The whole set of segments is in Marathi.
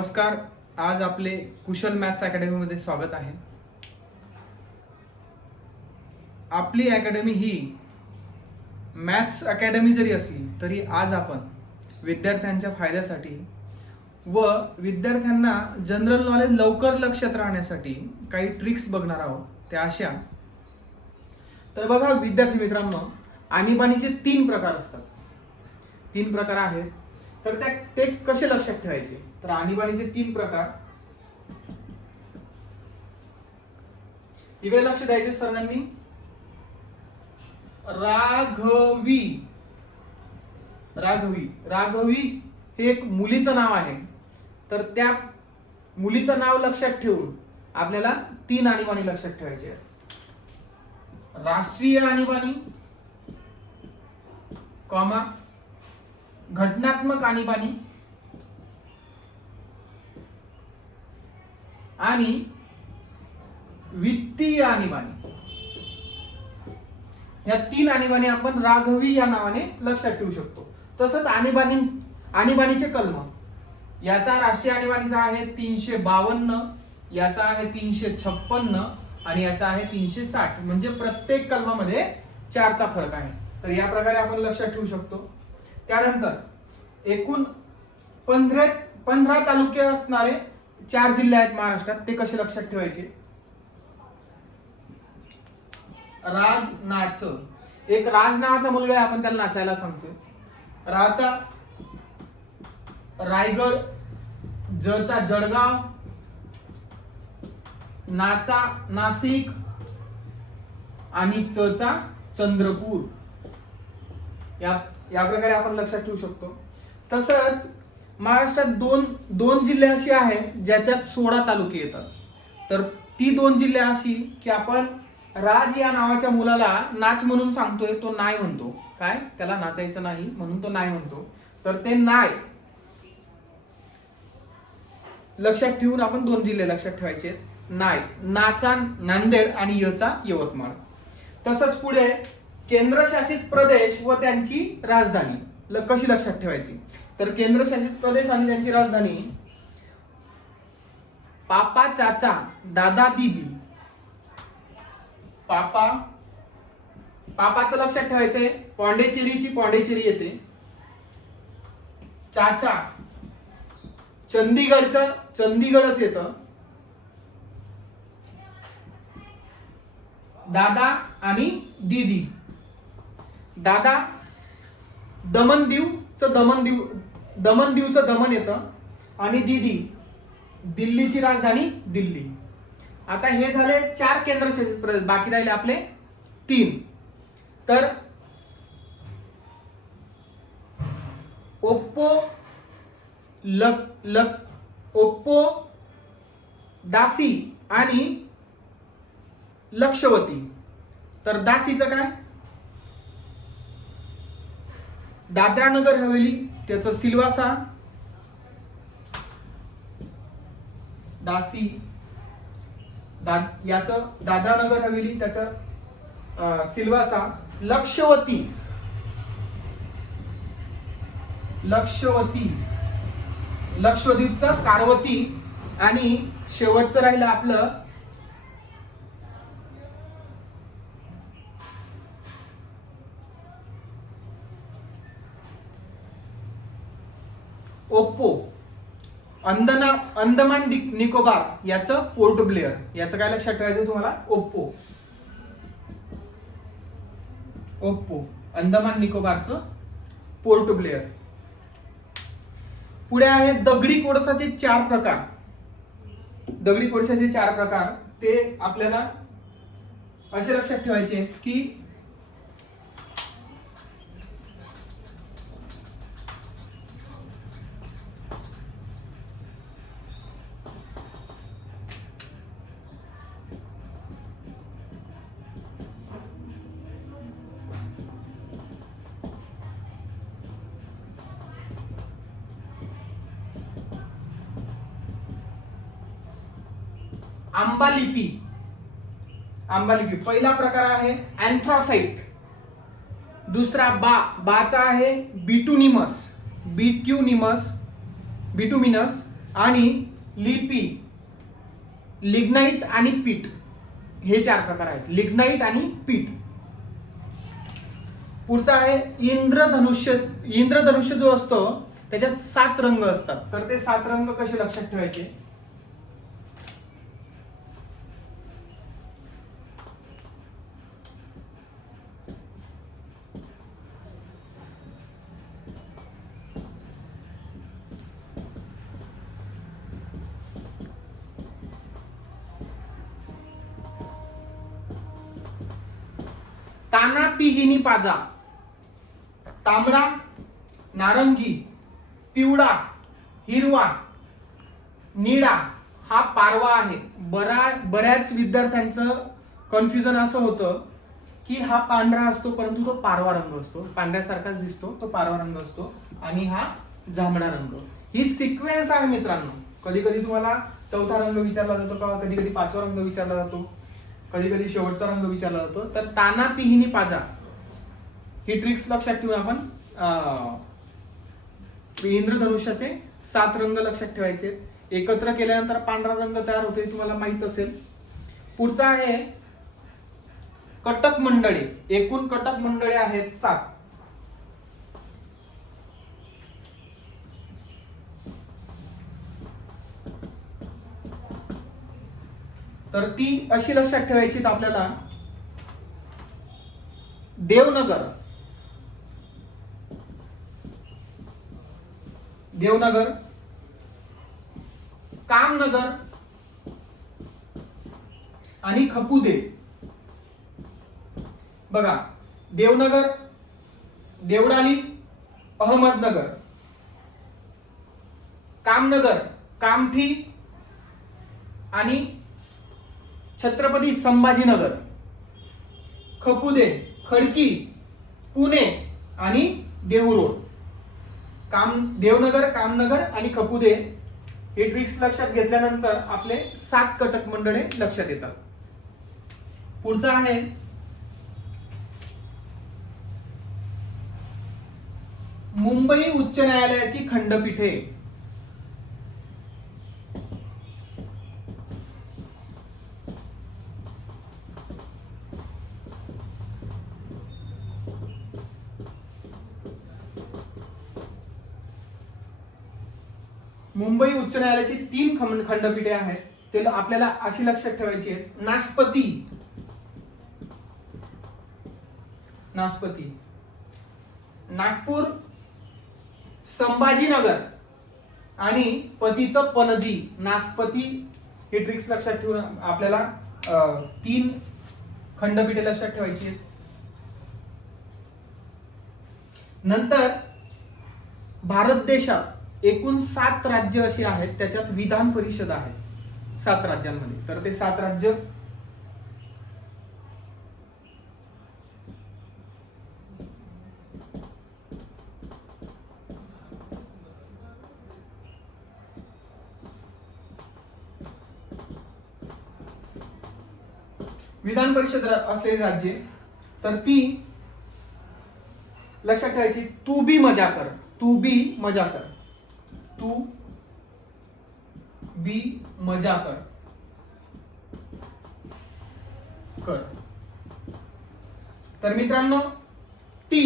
नमस्कार. आज आपले कुशल मॅथ्स अकॅडमीमध्ये स्वागत आहे. आपली अकॅडमी ही मॅथ्स अकॅडमी जरी असली तरी आज आपण विद्यार्थ्यांच्या फायद्यासाठी व विद्यार्थ्यांना जनरल नॉलेज लवकर लक्षात राहण्यासाठी काही ट्रिक्स बघणार आहोत. त्या अशा, तर बघा विद्यार्थी मित्रांनो, आणीबाणीचे 3 प्रकार असतात. 3 प्रकार आहेत. तर ते कसे लक्षात ठेवायचे? तर आणीबाणीचे 3 प्रकार इकडे लक्ष द्यायचे सर्वांनी. राघवी राघवी राघवी हे एक मुलीचं नाव आहे. तर त्या मुलीचं नाव लक्षात ठेवून आपल्याला 3 आणीबाणी लक्षात ठेवायचे. राष्ट्रीय आणीबाणी, कॉमा घटनात्मक आणीबाणी आणि वित्तीय आणीबाणी. या 3 आणीबाणी आपण राघवी या नावाने लक्षात ठेवू शकतो. तसंच आणीबाणीचे कलम, याचा राष्ट्रीय आणीबाणीचा आहे 352, याचा आहे 356 आणि याचा आहे 360. म्हणजे प्रत्येक कलमामध्ये 4चा फरक आहे. तर या प्रकारे आपण लक्षात ठेवू शकतो. त्यानंतर एकूण 15 तालुके असणारे 4 जिल्हे आहेत महाराष्ट्रात. ते कसे लक्षात ठेवायचे? राज नाच, एक राज नावाचा मुलगा आहे, आपण त्याला नाचायला सांगतोय. राचा रायगड, जचा जळगाव, नाचा नाशिक आणि चचा चंद्रपूर. या प्रकारे आपण लक्षात ठेवू शकतो. तसंच महाराष्ट्रात दोन जिल्हे असे आहेत ज्याच्यात 16 तालुके येतात. तर ती 2 जिल्हे अशी की आपण राज या नावाच्या मुलाला नाच म्हणून सांगतोय, तो नाही म्हणतो. काय? त्याला नाचायचं नाही म्हणून तो नाही म्हणतो. तर ते नाही लक्षात ठेवून आपण 2 जिल्हे लक्षात ठेवायचे. नाही, नाचा नांदेड आणि यचा यवतमाळ. तसंच पुढे केंद्रशासित प्रदेश व त्यांची राजधानी कशी लक्षात ठेवायची? तर केंद्रशासित प्रदेश आणि त्यांची राजधानी पापा, चाचा, दादा, दीदी. पापाचं लक्षात ठेवायचंय, पॉंडेचेरीची पॉंडेचेरी येते. चाचा चंदीगडचं चंदीगडच येतं. दादा आणि दीदी, दादा दमनदीवचं दमन येतं आणि दीदी दिल्लीची राजधानी दिल्ली. आता हे झाले 4 केंद्रशासित प्रदेश, बाकी राहिले आपले 3. तर ओप्पो, दासी आणि लक्षवती. तर दासीचं काय? दादरा नगर हवेली, त्याचं सिल्वासा. दासी याचं दादरा नगर हवेली, त्याचं सिल्वासा. लक्षद्वीपचं कारवती आणि शेवटचं राहिलं आपलं ओप्पो. अंदमान निकोबार याचं पोर्ट ब्लेअर. याचं काय लक्षात ठेवायचं तुम्हाला? ओप्पो अंदमान निकोबारचं पोर्ट ब्लेअर. पुढे आहे दगडी कोळसाचे 4 प्रकार. दगडी कोळशाचे 4 प्रकार ते आपल्याला असे लक्षात ठेवायचे की आंबालिपी पहिला प्रकार आहे अँथ्रासाइट. दुसरा बाचा आहे बिटुमिनस. आणि लिपी, लिग्नाइट आणि पीठ, हे 4 प्रकार आहेत, लिग्नाइट आणि पीठ. पुढचा आहे इंद्रधनुष्य. इंद्रधनुष्य जो असतो त्याच्यात 7 रंग असतात. तर ते 7 रंग कसे लक्षात ठेवायचे? ताना पिहिनी पाजा, तांबडा, नारंगी, पिवळा, हिरवा, निळा हा पारवा आहे. बऱ्याच विद्यार्थ्यांचं कन्फ्युजन असं होतं की हा पांढरा असतो परंतु तो पारवा रंग असतो, पांढऱ्यासारखाच दिसतो, तो पारवा रंग असतो. आणि हा जांभळा रंग. ही सिक्वेन्स आहे मित्रांनो. कधी कधी तुम्हाला चौथा रंग विचारला जातो का, कधी कधी 5वा रंग विचारला जातो, कधी कधी शेवटचा रंग विचारला जातो. तर ताना पिहिनी पाजा ही ट्रिक्स लक्षात ठेवून आपण इंद्रधनुष्याचे 7 रंग लक्षात ठेवायचे. एकत्र केल्यानंतर पांढरा रंग तयार होतो, तुम्हाला माहित असेल. पुढचा आहे कटक मंडळे. एकूण कटक मंडळे आहेत 7. तर ती अशी लक्षात ठेवायची आपल्याला. देवनगर, देवनगर, कामनगर आणि खपुदे. बघा, देवनगर, देवडाली, अहमदनगर, कामनगर, कामठी आणि छत्रपती संभाजीनगर, खपुदे, खडकी, पुणे आणि देहूरोड. देवनगर, कामनगर आणि खपुदे हे ट्रिक्स लक्षात घेतल्यानंतर आपले 7 कटक मंडळे लक्षात येतात. पुढचा आहे मुंबई उच्च न्यायालयाची खंडपीठे. मुंबई उच्च न्यायालयाची 3 खंडपीठे आहेत. ते आपल्याला अशी लक्षात ठेवायची आहेत. नासपती, नासपती, नागपूर, संभाजीनगर आणि पतीचं पणजी. नासपती हे ट्रिक्स लक्षात ठेवून आपल्याला 3 खंडपीठे लक्षात ठेवायची आहेत. नंतर भारत देशात एकूण 7 राज्य अशी आहेत, त्याच्यात विधान परिषद आहे 7 राज्यांमध्ये. तर ते 7 राज्य विधान परिषद असलेली राज्ये. तर ती लक्षात ठेवायची. तू बी मजा कर, तू बी मजा कर, तू बी मजा कर. तर मित्रांनो, टी,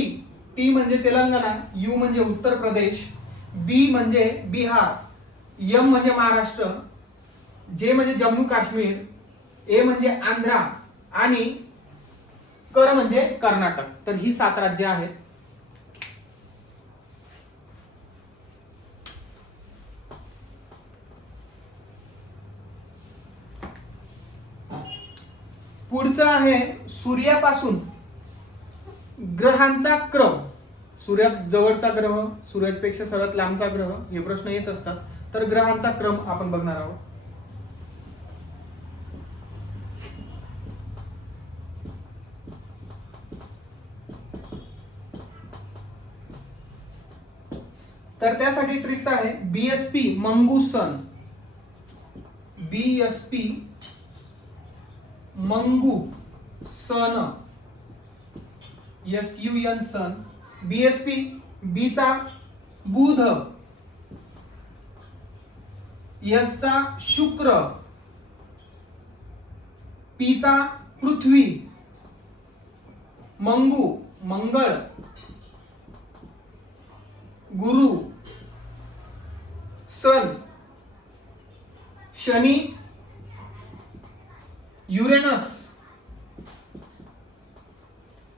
टी म्हणजे तेलंगणा, यू म्हणजे उत्तर प्रदेश, बी म्हणजे बिहार, एम म्हणजे महाराष्ट्र, जे म्हणजे जम्मू काश्मीर, ए म्हणजे आंध्रा आणि कर म्हणजे कर्नाटक. तर ही 7 राज्य आहेत. पुढचं आहे सूर्यापासून ग्रहांचा क्रम. सूर्यात जवळचा ग्रह, सूर्यापेक्षा सर्वात लांबचा ग्रह, हे प्रश्न येत असतात. तर ग्रहांचा क्रम आपण बघणार आहोत. तर त्यासाठी ट्रिक्स आहे. बीएसपी मंगू सन, बीएसपी मंगू सन, SUN सन. बीएसपी, बीचा बुध, एस चा शुक्र, पी चा पृथ्वी, मंगू मंगळ, गुरु सन, शनी युरेनस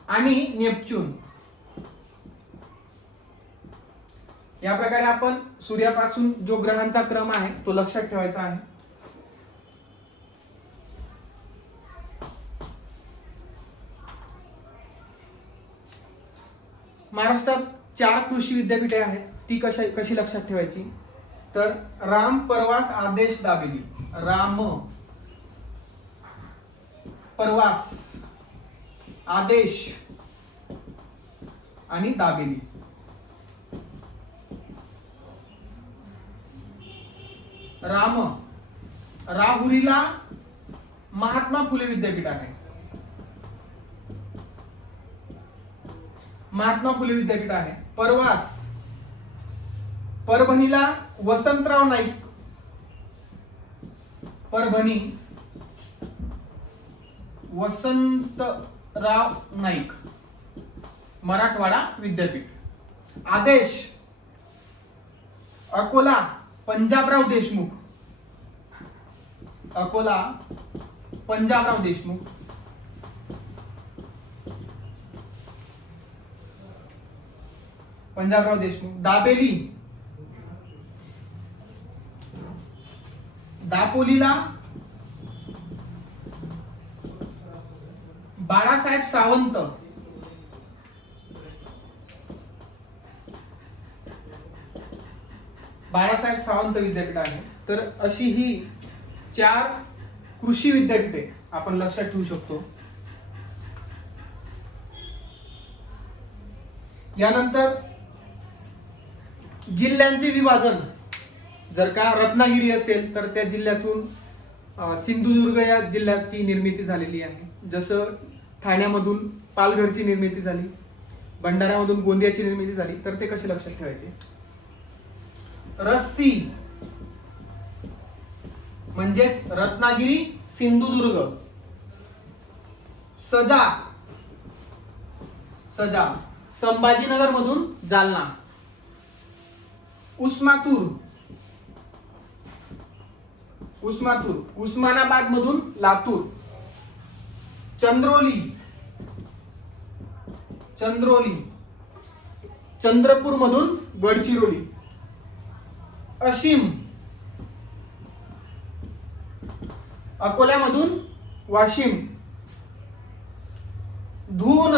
आणि नेपच्यून. या प्रकारे आपण सूर्यापासून जो ग्रहांचा क्रम आहे तो लक्षात ठेवायचा आहे. महाराष्ट्रात 4 कृषी विद्यापीठे आहेत. ती कशी लक्षात ठेवायची, तर राम, परवास, आदेश, दाबेली. राम, परवास, आदेश आणि दाबेली. राम, राहुरीला महात्मा फुले विद्यापीठ आहे. महात्मा फुले विद्यापीठ आहे. परवास, परभणीला वसंतराव नाईक, परभणी वसंतराव नाईक मराठवाडा विद्यापीठ. आदेश, अकोला पंजाबराव देशमुख, अकोला पंजाबराव देशमुख. पंजाबराव देशमुख. दाबेली, दापोलीला बाळासाहेब सावंत, बाळासाहेब सावंत विद्यापीठ आहे. तर अशी ही 4 कृषी विद्यापीठे आपण लक्षात ठेवू शकतो. यानंतर जिल्ह्यांचे विभाजन. जर का रत्नागिरी असेल तर त्या जिल्ह्यातून सिंधुदुर्ग या जिल्ह्याची निर्मिती झालेली आहे. जसं ठाण्यामधून पालघरची निर्मिती झाली, भंडाऱ्यामधून गोंदियाची निर्मिती झाली. तर ते कसे लक्षात ठेवायचे. रस्सी म्हणजेच रत्नागिरी सिंधुदुर्ग. सजा, सजा संभाजीनगर मधून जालना. उस्मातूर, उस्मातूर उस्मानाबाद मधून लातूर. चंद्रोली, चंद्रोली चंद्रपूर मधून गडचिरोली. अशीम, अकोल्यामधून वाशिम. धून,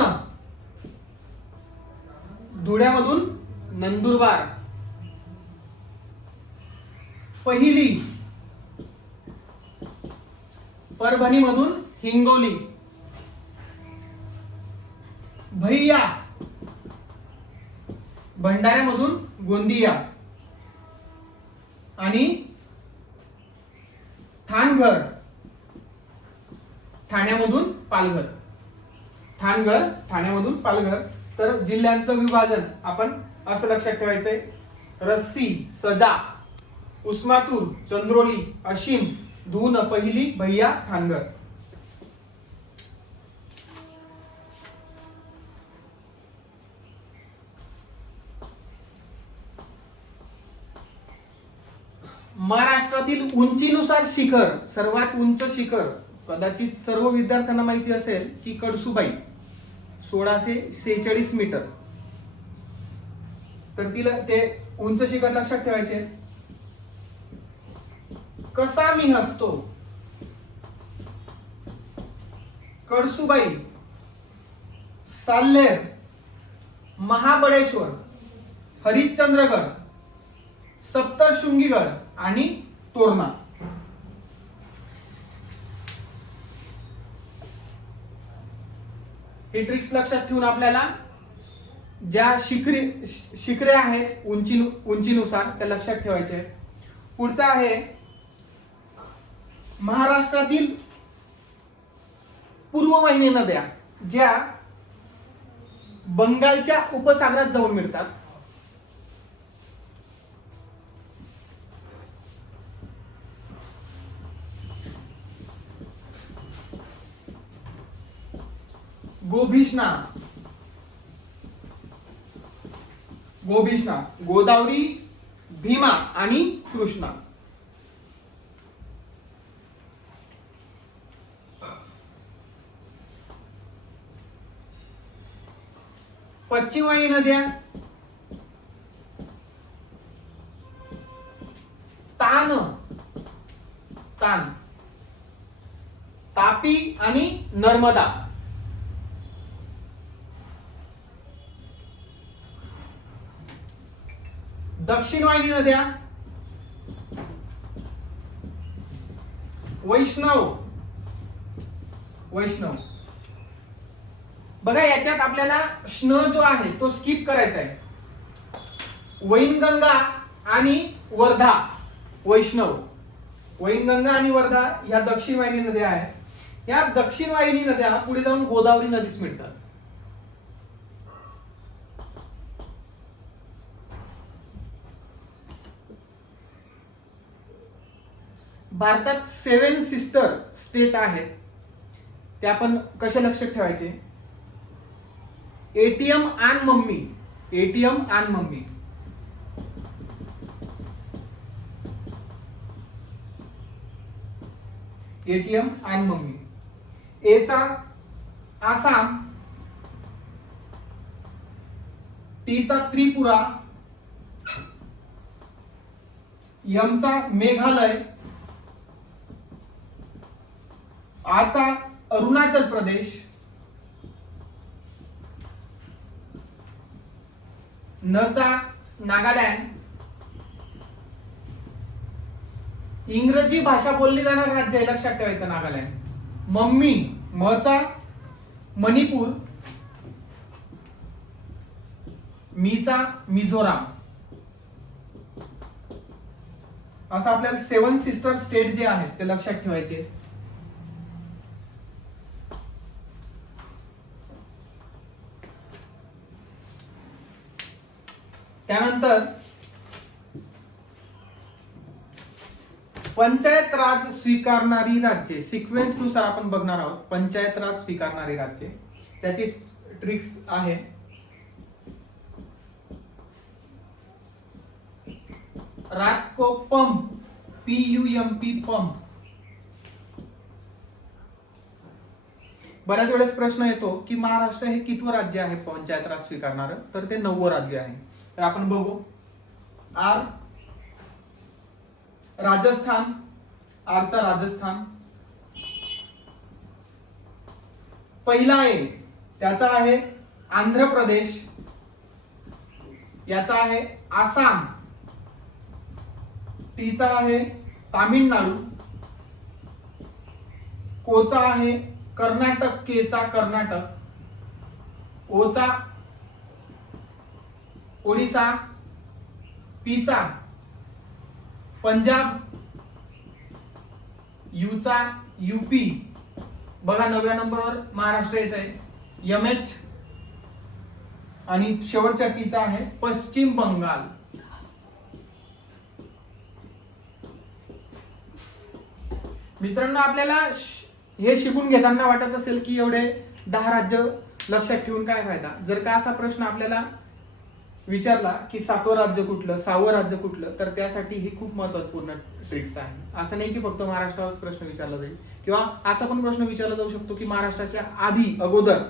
धुळ्यामधून नंदुरबार. पहिली, परभणीमधून हिंगोली. भैया, भंडाऱ्यामधून गोंदिया. आणि ठाणघर, ठाण्यामधून पालघर. ठाणघर, ठाण्यामधून पालघर. तर जिल्ह्यांचं विभाजन आपण असं लक्षात ठेवायचंय. रस्सी, सजा, उस्मातूर, चंद्रोली, अशीम, धून, पहिली, भैया, ठाणघर. महाराष्ट्रातील उंचीनुसार शिखर, सर्वात उंच शिखर कदाचित सर्व विद्यार्थ्यांना माहिती असेल की कळसुबाई 1646 मीटर. तर तिला ते उंच शिखर लक्षात ठेवायचे. कसा मी हसतो, कळसुबाई, साल्हेर, महाबळेश्वर, हरिश्चंद्रगड, सप्तशृंगीगड आणि तोरणा. हे ट्रिक्स लक्षात ठेवून आपल्याला ज्या शिखरे आहेत उंचीनुसार त्या लक्षात ठेवायचे. पुढचा आहे महाराष्ट्रातील पूर्ववाहिनी नद्या ज्या बंगालच्या उपसागरात जाऊन मिळतात. गोभीष्णा, गोभीष्णा, गोदावरी, भीमा आणि कृष्णा. पश्चिमवाहिनी नद्या तान, तान, तापी आणि नर्मदा. दक्षिण वाहिनी नद्या वैष्णव, वैष्णव. बघा याच्यात आपल्याला श्न जो आहे तो स्किप करायचा आहे. वैनगंगा आणि वर्धा वैष्णव. वैनगंगा आणि वर्धा या दक्षिण वाहिनी नद्या आहेत. या दक्षिण वाहिनी नद्या पुढे जाऊन गोदावरी नदीस मिळतात. भारतात 7 सिस्टर स्टेट आहेत. ते आपण कसे लक्षात ठेवायचे? एटीएम आणि मम्मी, एटीएम आणि मम्मी. एटीएम आणि मम्मी. एचा आसाम, टीचा त्रिपुरा, यमचा मेघालय, आचा अरुणाचल प्रदेश, नचा नागालँड. इंग्रजी भाषा बोलली जाणार राज्य आहे, लक्षात ठेवायचं नागालँड. मम्मी मचा मणिपूर, मीचा मिझोराम. असं आपल्याला 7 सिस्टर स्टेट जे आहेत ते लक्षात ठेवायचे. त्यानंतर पंचायत राज स्वीकारणारी राज्ये, सिक्वेन्स नुसार आपण बघणार आहोत. पंचायत राज स्वीकारणारी राज्ये, त्याची ट्रिक्स आहे. राजकोपम, PUMP पंप. बऱ्याच वेळेस प्रश्न येतो की महाराष्ट्र हे कितवं राज्य आहे पंचायत राज स्वीकारणार? तर ते 9वं राज्य आहे. तर आपण बघू. आर राजस्थान, आरचा राजस्थान. पहिला ए त्याचा आहे आंध्र प्रदेश, याचा आहे आसाम, टीचा आहे तामिळनाडू, कोचा आहे कर्नाटक, केचा कर्नाटक, ओचा ओडिसा, पीचा पंजाब, यूचा यूपी. बघा 9व्या नंबरवर महाराष्ट्र येत आहे, MH. आणि शेवटच्या टीचा आहे पश्चिम बंगाल. मित्रांनो, आपल्याला हे शिकून घेताना वाटत असेल की एवढे 10 राज्य लक्षात ठेवून काय फायदा. जर का असा प्रश्न आपल्याला विचारला की 7वं राज्य कुठलं, 6वं राज्य कुठलं, तर त्यासाठी ही खूप महत्त्वपूर्ण ट्रिक्स आहे. असं नाही की फक्त महाराष्ट्रावरच प्रश्न विचारला जाईल, किंवा असा पण प्रश्न विचारला जाऊ शकतो की महाराष्ट्राच्या आधी अगोदर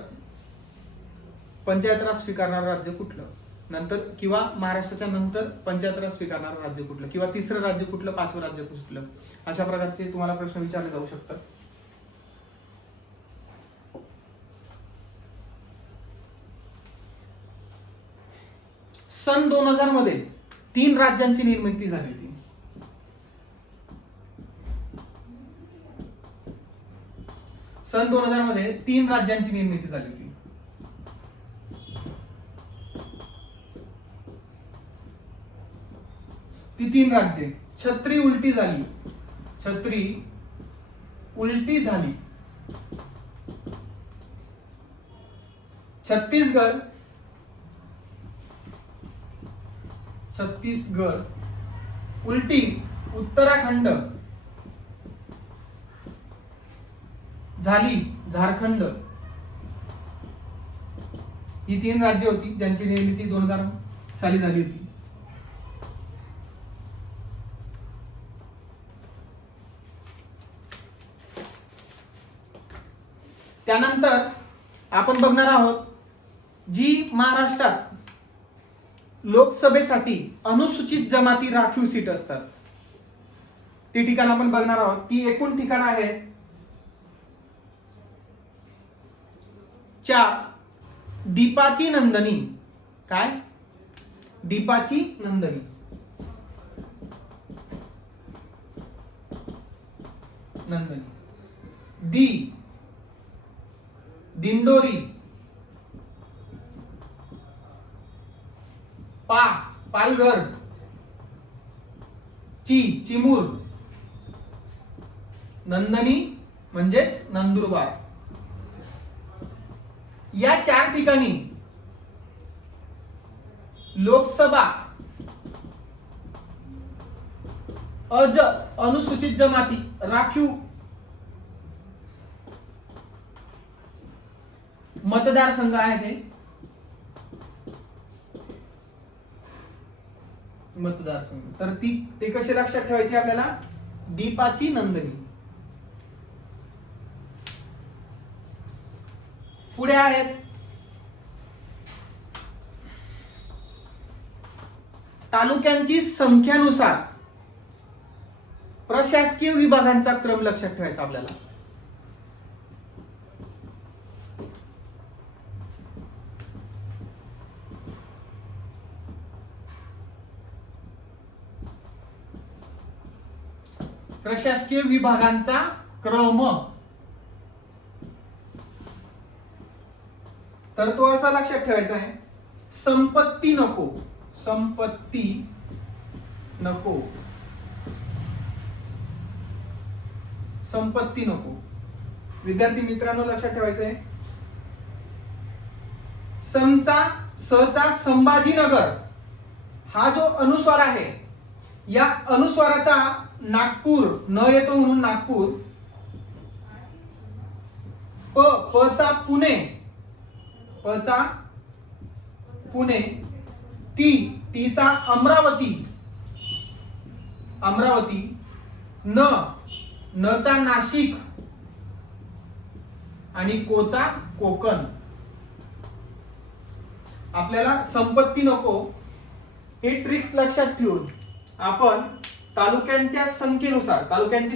पंचायत राज स्वीकारणारं राज्य कुठलं, नंतर किंवा महाराष्ट्राच्या नंतर पंचायत राज स्वीकारणारं राज्य कुठलं, किंवा 3रं राज्य कुठलं, 5वं राज्य कुठलं. अशा प्रकारचे तुम्हाला प्रश्न विचारले जाऊ शकतात. सन 2000 मध्ये 3 राज्यांची निर्मिती झाली होती. सन 2000 मध्ये 3 राज्यांची निर्मिती झाली होती. ती 3 राज्ये. छत्री उलटी झाली, छत्री उलटी झाली. छत्तीसगड, छत्तीसगड. उलटी उत्तराखंड झाली, झारखंड. ही 3 राज्य होती ज्यांची निर्मिती 2000 साली झाली होती. त्यानंतर आपण बघणार आहोत जी महाराष्ट्रात लोकसभेसाठी अनुसूचित जमाती राखीव सीट असतात ती ठिकाण आपण बघणार आहोत. ती एकूण ठिकाण आहे 4. दीपाची नंदनी. काय? दीपाची नंदनी. दिंडोरी. पालघर. चिमूर. नंदनी म्हणजेच नंदुरबार. या 4 ठिकाणी लोकसभा अनुसूचित जमाती राखीव मतदारसंघ आहेत हे मतदारसंघ. तर ते कसे लक्षात ठेवायचे आपल्याला? दीपाची नंदनी. पुढे आहेत तालुक्यांची संख्यानुसार प्रशासकीय विभागांचा क्रम लक्षात ठेवायचा आपल्याला. प्रशासकीय विभागांचा क्रम तर तो असा लक्षात ठेवायचा आहे. संपत्ती नको. संपत्ती नको. संपत्ती नको. विद्यार्थी मित्रांनो लक्षात ठेवायचं आहे. सचा संभाजीनगर हा जो अनुस्वार आहे या अनुस्वाराचा नागपूर न येतो म्हणून नागपूर. पचा पुणे. पचा पुणे. तीचा अमरावती. अमरावती. नचा नाशिक आणि कोचा कोकण. आपल्याला संपत्ती नको हे ट्रिक्स लक्षात ठेवून आपण तालुक्यांची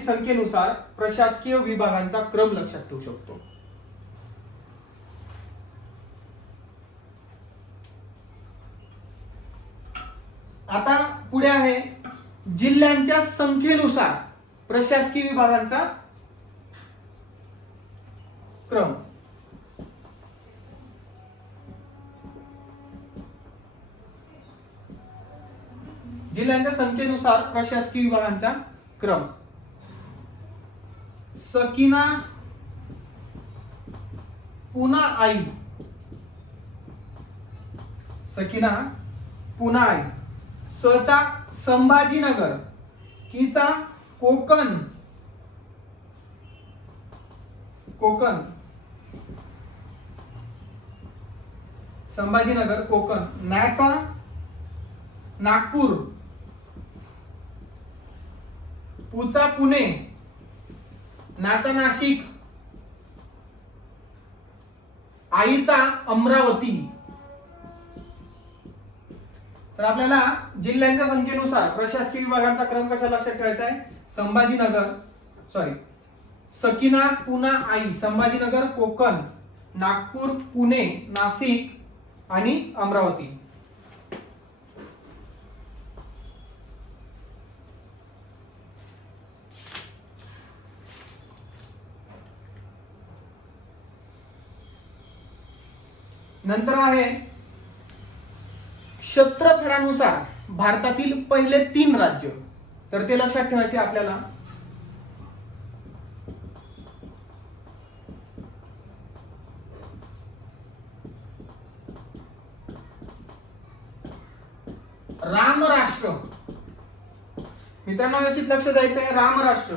संख्येनुसार प्रशासकीय विभागांचा क्रम लक्षात ठेवू शकतो. आता पुढे आहे जिल्ह्यांच्या संख्येनुसार प्रशासकीय विभागांचा क्रम. जिल्ह्यांच्या संख्येनुसार प्रशासकीय विभागांचा क्रम. सकिना पुना आई. सकिना पुना आई. सचा संभाजीनगर. कीचा कोकण. कोकण. संभाजीनगर कोकण. नाचा नागपूर. पुचा पुणे. नाचा नाशिक. आईचा अमरावती. तर आपल्याला जिल्ह्यांच्या संख्येनुसार प्रशासकीय विभागांचा क्रम कशा लक्षात ठेवायचा आहे? सकिना पुना आई. संभाजीनगर कोकण. नागपूर पुणे नाशिक आणि अमरावती. नंतर आहे क्षेत्रफळानुसार भारतातील पहिले 3 राज्य. तर ते लक्षात ठेवायचे आपल्याला. रामराष्ट्र. मित्रांनो व्यवस्थित लक्ष द्यायचं आहे. रामराष्ट्र.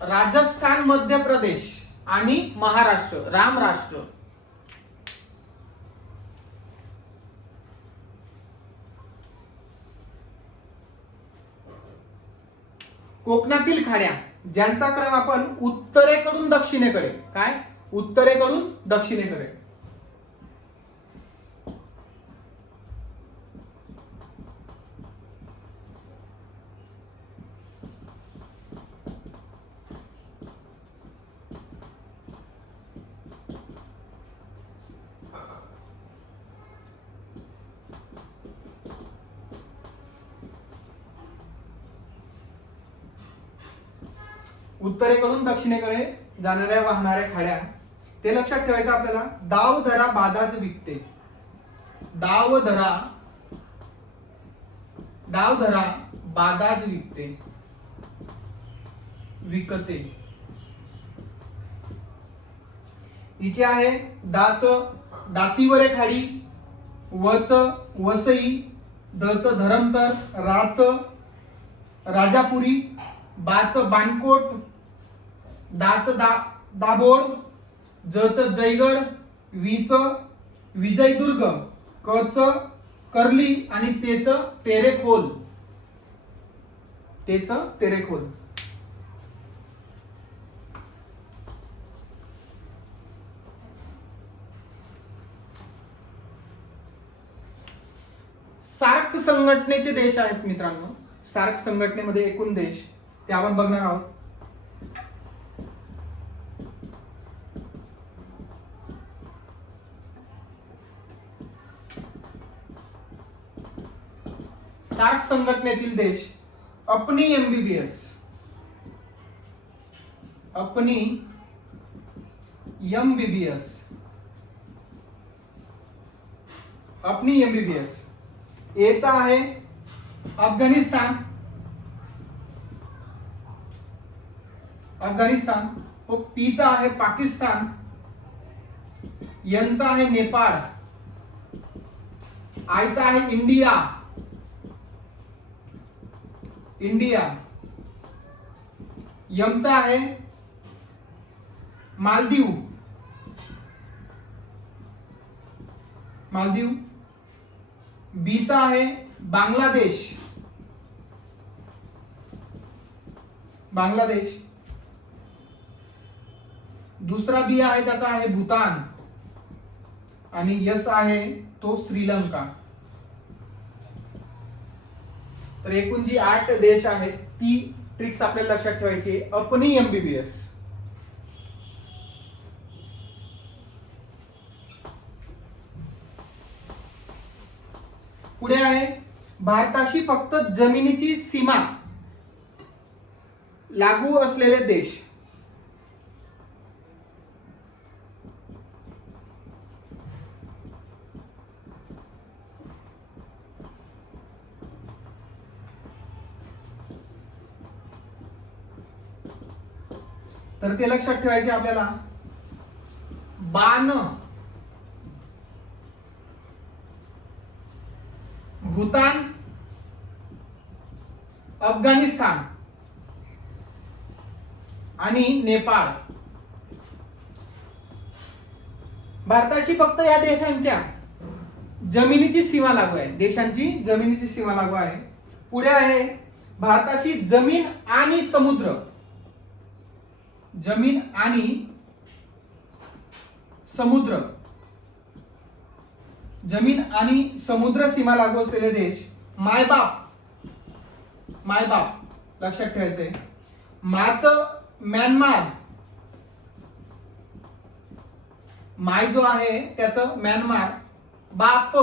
राजस्थान मध्य प्रदेश आणि महाराष्ट्र. रामराष्ट्र. कोकणातील खाड्या ज्यांचा क्रम आपण उत्तरेकडून दक्षिणेकडे, काय उत्तरेकडून दक्षिणेकडे. उत्तरेकडून दक्षिणेकडे जाणाऱ्या वाहणाऱ्या खाड्या, ते लक्षात ठेवायचं आपल्याला. दावधरा बादाच विकते. दावधरा बादाच विकते, विकते. हिचे आहे दाच दातीवरे खाडी, वच वसई, दच धरमतर, राच राजापुरी, बाच बानकोट, दाच दाभोळ, जच जयगड, वीच विजयदुर्ग, कच कर्ली आणि तेच तेरेखोल. तेच तेरेखोल. सार्क संघटनेचे देश आहेत मित्रांनो. सार्क संघटनेमध्ये एकूण देश ते आपण बघणार आहोत. सार्क संघटनेतील देश अपनी एमबीबीएस, अपनी एमबीबीएस, अपनी एमबीबीएस. एचा आहे अफगाणिस्तान, अफगाणिस्तान. पीचा आहे पाकिस्तान, एनचा आहे नेपाळ, आयचा आहे इंडिया, इंडिया. यमचा आहे मालदीव, मालदीव. बीचा आहे बांगलादेश, बांगलादेश. दुसरा बी आहे त्याचा आहे भूतान आणि यस आहे तो श्रीलंका. तर एकूण जी 8 देश आहेत ती ट्रिक्स आपल्याला लक्षात ठेवायची आहे. अपनी एमबीबीएस. पुढे आहे भारताशी फक्त जमिनीची सीमा लागू असलेले देश. तर ते लक्षात ठेवायचे आपल्याला. बान, भूतान, अफगाणिस्तान आणि नेपाळ. भारताशी फक्त या देशांच्या जमिनीची सीमा लागू आहे, देशांची जमिनीची सीमा लागू आहे. पुढे आहे भारताशी जमीन आणि समुद्र, जमीन आणि समुद्र, जमीन आणि समुद्र सीमा लागू असलेले देश. मायबाप, मायबाप लक्षात ठेवायचंय. माच म्यानमार, माय जो आहे त्याचं म्यानमार. बाप,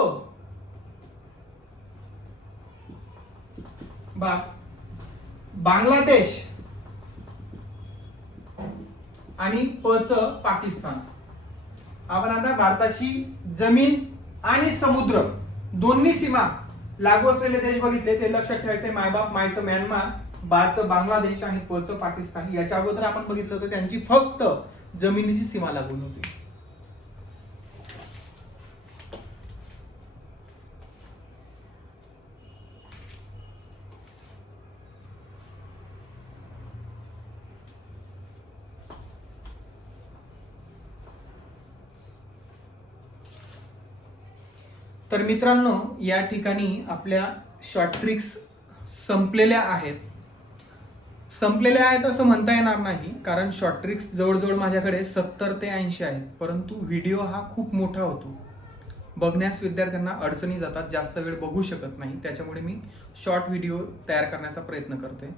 बाप बांगलादेश आणि पच पाकिस्तान. आपण आता भारताशी जमीन आणि समुद्र दोन्ही सीमा लागू असलेले देश बघितले. ते लक्षात ठेवायचे. मायबाप, मायचं म्यानमार, बाचं बांगलादेश आणि पचं पाकिस्तान. याच्या अगोदर आपण बघितलं होतं त्यांची फक्त जमिनीची सीमा लागू होती. तर मित्रांनो, या ठिकाणी आपल्या शॉर्ट ट्रिक्स संपलेल्या आहेत. संपलेले आहेत असं म्हणता येणार नाही, कारण शॉर्ट ट्रिक्स जवळजवळ माझ्याकडे 70 ते 80 आहेत, परंतु व्हिडिओ हा खूप मोठा होतो, बघण्यास विद्यार्थ्यांना अडचणी जातात, जास्त वेळ बघू शकत नाही, त्याच्यामुळे मी शॉर्ट व्हिडिओ तयार करण्याचा प्रयत्न करतोय.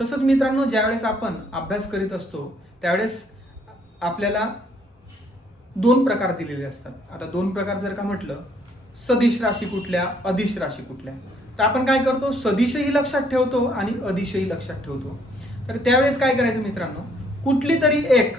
तसंच मित्रांनो, ज्यावेळेस आपण अभ्यास करीत असतो त्यावेळेस आपल्याला 2 प्रकार दिलेले असतात. आता 2 प्रकार जर का म्हटलं, सदिश राशी कुठल्या, अदिश राशी कुठल्या, तर आपण काय करतो, सदिशही लक्षात ठेवतो आणि अदिशही लक्षात ठेवतो. तर त्यावेळेस काय करायचं मित्रांनो, कुठली तरी एक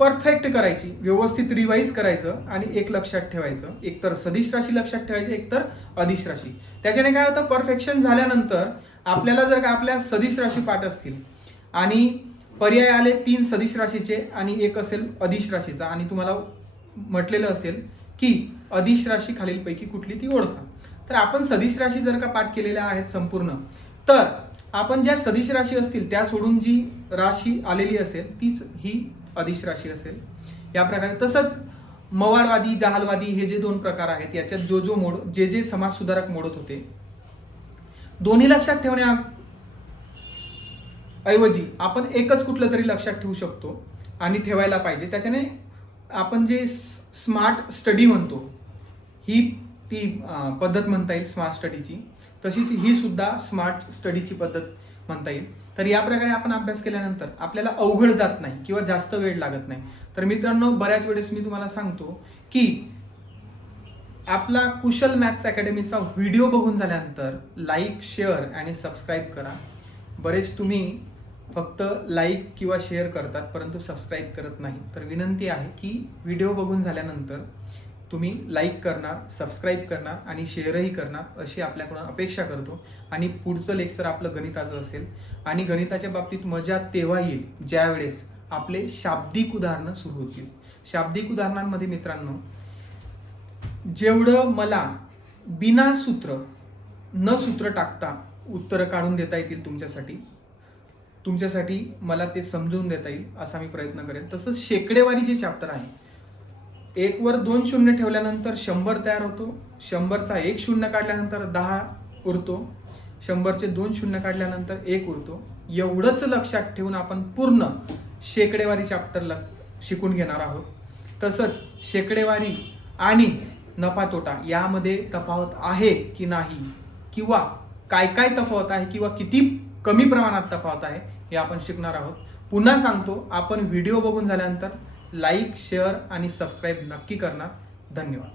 परफेक्ट करायची, व्यवस्थित रिवाईज करायचं आणि एक लक्षात ठेवायचं. एक तर सदिश राशी लक्षात ठेवायची, एक तर अदिश राशी. त्याच्याने काय होतं, परफेक्शन झाल्यानंतर आपल्याला जर का आपल्या सदिश राशी पाठ असतील आणि पर्याय आले 3 सदिश राशीचे आणि एक असेल अदिश राशीचा, आणि तुम्हाला म्हटलेलं असेल की अदिश राशी खालीलपैकी कुठली ती ओळखा, तर आपण सदिश राशी जर का पाठ केलेल्या आहेत संपूर्ण, तर आपण ज्या सदिश राशी असतील त्या सोडून जी राशी आलेली असेल तीच ही अदिश राशी असेल. या प्रकारे तसंच मवाळवादी, जहालवादी हे जे 2 प्रकार आहेत, याच्यात जो मोड, जे समाज सुधारक मोडत होते, दोन्ही लक्षात ठेवण्याऐवजी आपण एकच कुठलं तरी लक्षात ठेवू शकतो आणि ठेवायला पाहिजे. त्याच्याने आपण जे स्मार्ट स्टडी म्हणतो, ही ती पद्धत म्हणता येईल स्मार्ट स्टडीची, तशीच ही सुद्धा स्मार्ट स्टडीची पद्धत म्हणता येईल. तर या प्रकारे आपण अभ्यास केल्यानंतर आपल्याला अवघड जात नाही किंवा जास्त वेळ लागत नाही. तर मित्रांनो, बऱ्याच वेळेस मी तुम्हाला सांगतो की आपला कुशल मॅथ्स अकॅडमीचा व्हिडिओ बघून झाल्यानंतर लाईक, शेअर आणि सबस्क्राईब करा. बरेच तुम्ही फक्त लाईक किंवा शेअर करतात, परंतु सबस्क्राईब करत नाही. तर विनंती आहे की व्हिडिओ बघून झाल्यानंतर तुम्ही लाईक करणार, सबस्क्राईब करणार आणि शेअरही करणार, अशी आपल्याकडून अपेक्षा करतो. आणि पुढचं लेक्चर आपलं गणिताचं असेल, आणि गणिताच्या बाबतीत मजा तेव्हा येईल ज्यावेळेस आपले शाब्दिक उदाहरणं सुरू होतील. शाब्दिक उदाहरणांमध्ये मित्रांनो, जेवढं मला बिना सूत्र, न सूत्र टाकता उत्तरं काढून देता येतील तुमच्यासाठी मला ते समजून देता येईल असा मी प्रयत्न करेन. तसंच शेकडेवारी जे चॅप्टर आहे, 1 वर 2 शून्य ठेवल्यानंतर 100 तयार होतो, 100चा 1 शून्य काढल्यानंतर 10 उरतो, 100चे 2 शून्य काढल्यानंतर 1 उरतो. एवढंच लक्षात ठेवून आपण पूर्ण शेकडेवारी चॅप्टरला शिकून घेणार आहोत. तसंच शेकडेवारी आणि नफा तोटा यामध्ये तफावत आहे की नाही, किंवा काय काय तफावत आहे, किंवा किती कमी प्रमाणात तफावत आहे, हे आपण शिकणार आहोत. पुन्हा सांगतो, आपण व्हिडिओ बघून झाल्यानंतर लाईक, शेअर आणि सबस्क्राईब नक्की करणार. धन्यवाद.